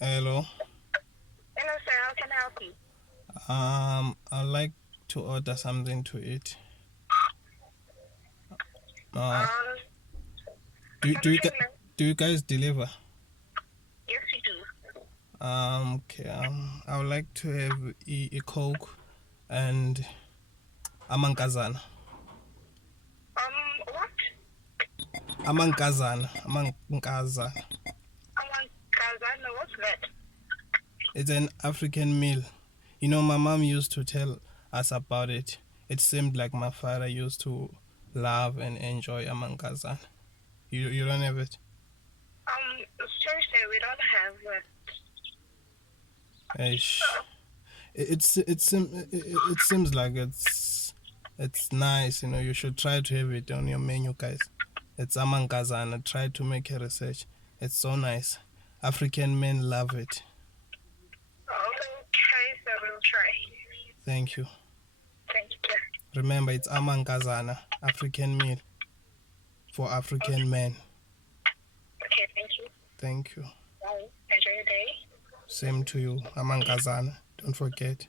Hello. Hello, sir. How can I help you? I'd like to order something to eat. Uh, Um, do from do you gu- Finland. do you guys deliver? Yes, we do. Okay. I would like to have a Coke and amankazana. What? Amankazana. Kazana, what's that? It's an African meal. You know, my mom used to tell us about it. It seemed like my father used to love and enjoy amankazana. You don't have it? Sorry, sir, we don't have it. Ish. It seems like it's nice. You know, you should try to have it on your menu, guys. It's amankazana. Try to make a research. It's so nice. African men love it. Okay, sir, we'll try. Thank you. Thank you, sir. Remember, it's amankazana, African meal for African men. Okay, thank you. Thank you. Bye. Enjoy your day. Same to you, amankazana. Don't forget.